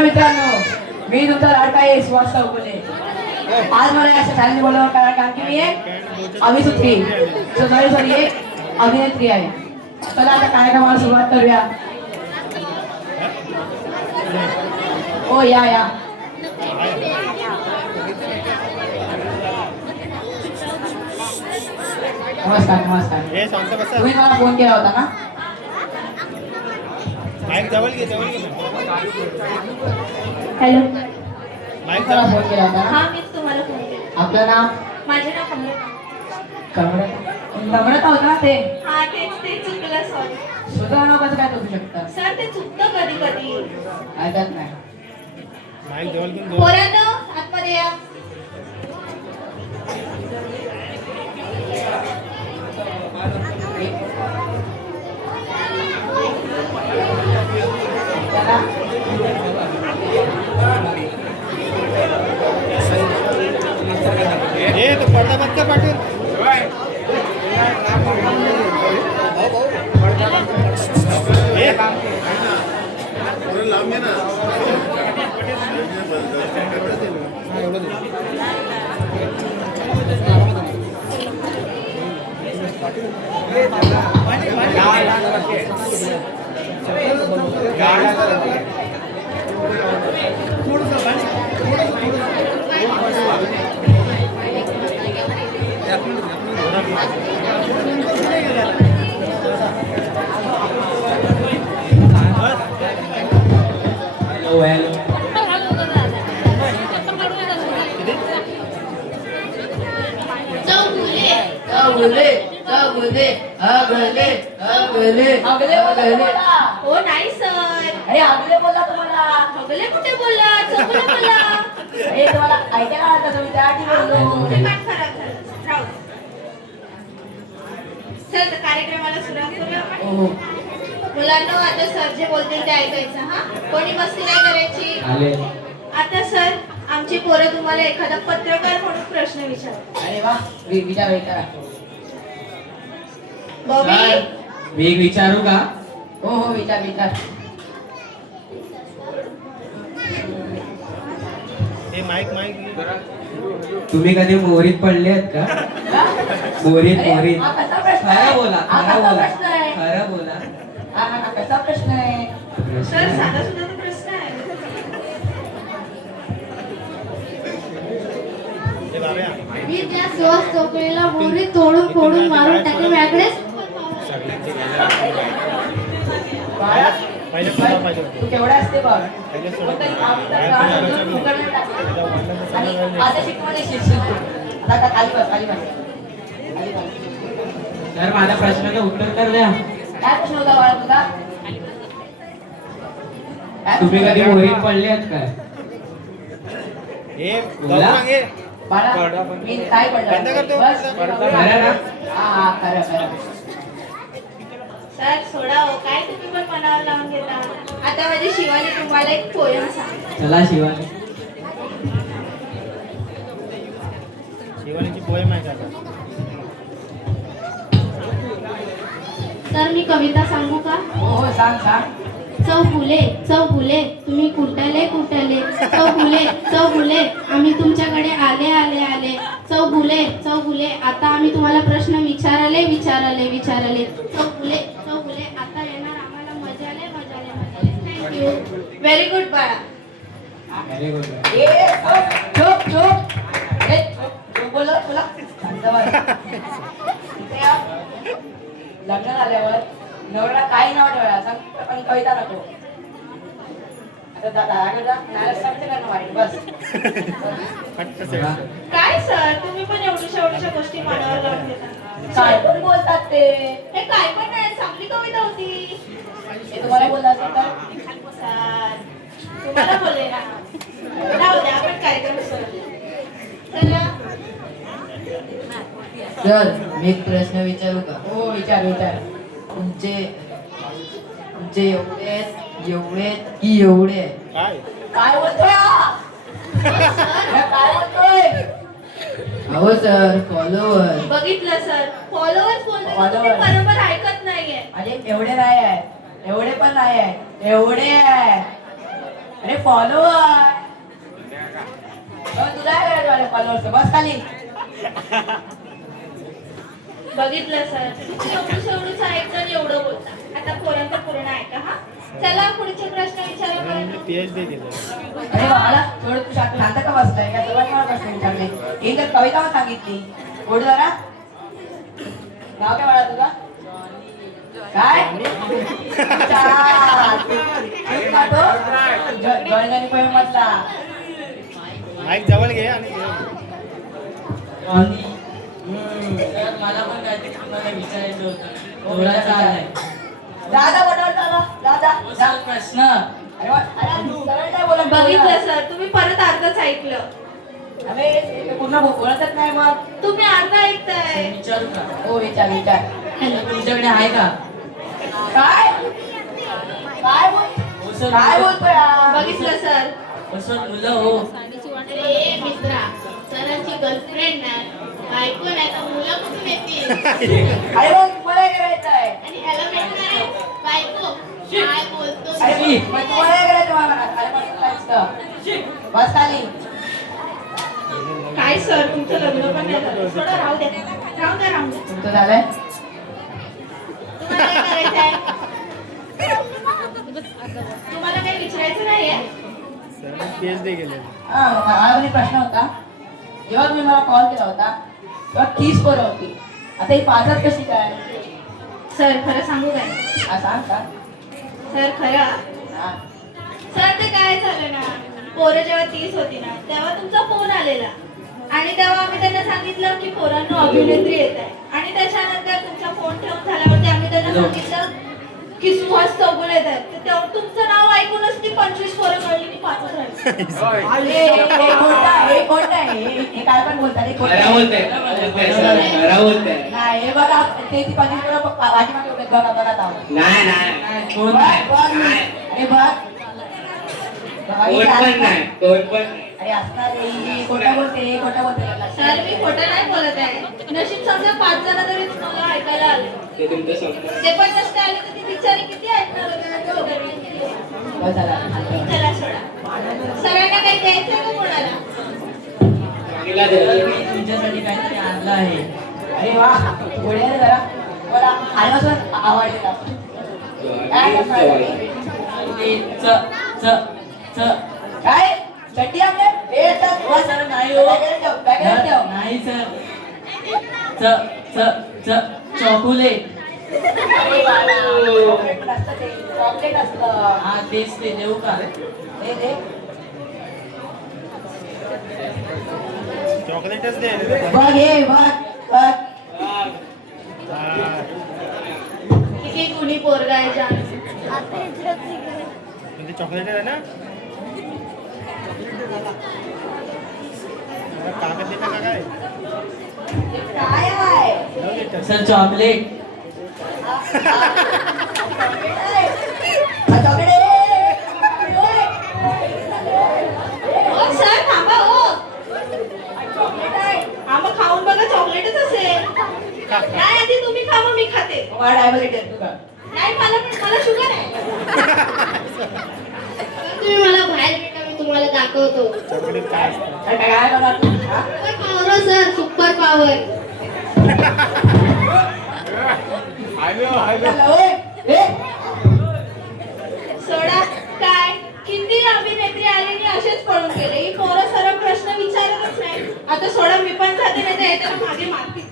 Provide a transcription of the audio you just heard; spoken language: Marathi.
नमस्कार मित्रांनो, मी तुमचा लाडका आहे सुहास चौगुले. आज मला या शाळेने बोलावं कारण की मी एक अभिसूत्री सॉरी एक अभिनेत्री आहे. चला आता कार्यक्रमाला सुरुवात करूया. ओ या नमस्कार. तुम्ही मला फोन केला होता ना? हॅलो, मला फोन केला होता ना? हा मीच तुम्हाला फोन केला. आपलं नाव? माझे नाव नम्रता होता ना ते? हा ते चुकलं, सॉरी. स्वतः नाव कसं काय चुकू शकतं? सर ते चुकतं कधी कधी. ऐकत नाही. पोरांनो आतमध्ये या. तो पडदा बंद कर पाटील. हो नाही सर. अरे अगले बोलला तुम्हाला. अगले कुठे बोलला? चुकलं मला. हे तुम्हाला ऐकायला आलं तुम्ही त्यासाठी बोललो. ते पाठ करा, राहू दे. चल तर कार्यक्रमाला सुरुवात करूया आपण. हो. मुलांनो आता सर जे बोलतील ते ऐकायचं. हा कोणी मस्ती नाही करायची. आता सर आमची पोरं तुम्हाला एखादा पत्रकार म्हणून प्रश्न विचारतात. अरे वा, विचार. बॉबी मी विचारू का? हो विचार. तुम्ही कधी मोरीत पडले आहेत का? मोरीत. हा कसा प्रश्न आहे? खरं बोला. हा कसा प्रश्न आहे? खरं बोला. हा कसा प्रश्न आहे? सर साधा सुद्धा तो प्रश्न आहे. मी त्या सुहास चौकळीला मोरी तोडून फोडून मारून टाकले वेगळेच. तू केवढा असते बघ. आता शिकवणे शिक्षण आता खाली बस. तर माझ्या प्रश्नाचं उत्तर तर द्या. काय प्रश्न होता बाळा तुझा? तुम्ही कधी मोरीत पडले आहेत काय? बोला. बाळा मी काय पडलं बस. खरं ना? हा खरं. सर सोडा हो, काय तुम्ही पण मनावर लावून घेता. आता माझी शिवानी तुम्हाला एक पोयम सांग. चला शिवानी. शिवानीची पोयम आहे का? तर मी कविता सांगू का? हो सांग. चौफुले तुम्ही कुठले चौफुले आम्ही तुमच्याकडे आले. चौफुले आता आम्ही तुम्हाला प्रश्न विचारले. चौफुले आता येणार आम्हाला मजाले. थँक्यू. व्हेरी गुड बाळा. Very good. चुप. बोला शांत बस. लग्न झाल्यावर नवऱ्याला काही नाव ठेवायला सांग, पण कविता नको. आता दादा सांगते का वाईट बस. काय सर तुम्ही पण एवढ्याशा गोष्टी मनावर लावून घेता. काय पण बोलतात ते. हे काय पण नाही, चांगली कविता होती. हे तुम्हाला बोलला असेल तर सर तुम्हाला बोलले ना. राहू द्या, आपण कार्यक्रम सुरू चला. सर मी एक प्रश्न विचारू का? हो विचार. तुमचे एवढे की एवढे काय बोलतोय? काय बोलतोय? अहो सर फॉलोवर. बघितलं सर, फॉलोअर्स बोलतो Followers. बरोबर ऐकत नाहीये. अरे एवढे नाही आहे, एवढे पण नाही आहे, एवढे आहे. अरे फॉलोअर. तुला काय करायचं माझ्या फॉलोअरचं? बस खाली. बघितलं सर, एवढंच ऐकतं आणि एवढं बोलता. आता पोरांचं पूर्ण ऐका हा. चला पुढचे प्रश्न विचारा पर्यंत. PhD केलं. अरे बाळा थोडं तू शांत का बसलाय? या सर्वांनी मला प्रश्न विचारले. एक तर कविता पण सांगितली. बोल जरा. नाव काय बाळा तुझा? काय? जॉईन पोएम मधला. माईक जवळ घे आणि घे. सर मला पण काहीतरी तुम्हाला विचारायचं होतं. डोळ्याचा आलाय. दादा बोलवत आला. दादा सर प्रश्न. अरे वा, अरे सरळ काय बोलत बघितलं सर, तुम्ही परत अर्धच ऐकलं. अरे ते पूर्ण बोलतच नाही मग. तुम्ही अर्ध ऐकताय. विचारू का? हो विचार विचार. तुमच्याकडे आहे का? काय काय बोल हो सर. काय बोलतोय हा? बघितलं सर. हो सर मुलं हो. अरे मित्रा, सरांची गर्लफ्रेंड नाही, बायको नाही तर मुलं कुठून येतील? अरे मग तुम्हाला काय करायचं आहे? आणि ह्याला भेटणार आहे बायको. काय बोलतो? अरे मग तुम्हाला काय करायचं मला? अरे मग करायचं. बस खाली. काय सर, तुमचं लग्न पण नाही झालं. थोडं राहू द्या. राहू द्या, राहू द्या. तुमचं झालंय? तुम्हाला काय करायचंय? तुम्हाला काही विचारायचं नाहीये? PhD केलं. हा मला पण एक प्रश्न होता. जेव्हा तुम्ही मला कॉल केला होता तेव्हा 30 पोरं होती. आता ही 5च कशी काय? सर खरं सांगू काय? हा सांग का? सर खरं. हा. सर ते काय झालं ना, पोरं जेव्हा 30 होती ना तेव्हा तुमचा फोन आलेला आणि तेव्हा आम्ही त्यांना सांगितलं की पोरांनो अभिनेत्री येत आहे. आणि त्याच्यानंतर तुमचा फोन ठेवून झाल्यावरती आम्ही त्यांना सांगितलं की सुहास चौगुले येत आहेत. तर तेव्हा तुमचं नाव ऐकूनच ती 25 पोरं कळली की 5च राहिली. अरे हे खोटं आहे. हे काय पण बोलतात. हे खोटं आहे. नाही हे बघा ते ती 25 पोरं पाठीमागे उभे आहेत. बघा बघा ताव. नाही, कोण बघ, नाही. बघ. अरे बघ. बघा, हे असणार. अरे असणार रे. हे खोटं बोलते. हे खोटं बोलते. सर मी खोटं नाही बोलत आहे. नशीब समजा 5 जण तरी तुम्हाला ऐकायला आले. ते पण नसते आले तर ती बिचारी किती ऐकणार होती? बस झाला. चला सोडा. सगळ्यांना काही द्यायचंय का कोणाला? मी तुमच्यासाठी काहीतरी आणलं आहे. अरे वा पुढे ये जरा. बोला आल्यापासून आवडलेला. काय करणार? ते च च च. काय चड्डी आपल्या हे तर हो सर नाही हो. बॅगेत ठेव. नाही सर. च च च चॉकोलेट. अरे बाबा, चॉकलेट नसतं ते. चॉकलेट असतं. हा तेच ते देऊ का? दे दे. चॉकलेटच दे. बघ हे बघ बघ. किती कुणी पोरगा आहे जाण. म्हणजे चॉकलेट आहे ना. कागद देता का काय? हे काय आहे? जाऊ दे तर. Sir chocolate. हा चॉकलेट आहे. हो सर थांबा हो. चॉकलेट आहे. हा मग खाऊन बघा, चॉकलेटच असेल. नाही आधी तुम्ही खा मग मी खाते. मला डायबिटीज आहे तुझा. नाही मला शुगर आहे. तुम्ही मला बाहेर भेटा, मी तुम्हाला दाखवतो. चॉकलेट काय असतं? काय काय करणार तू? हा? Super power sir, super power. ओय, ए, सोडा काय किती अभिनेत्री आली आणि असेच पळून गेले. ही पोरं सरळ प्रश्न विचारतच नाही. आता सोडा मी पण जाते, नाही तर येताना मागे मारतील.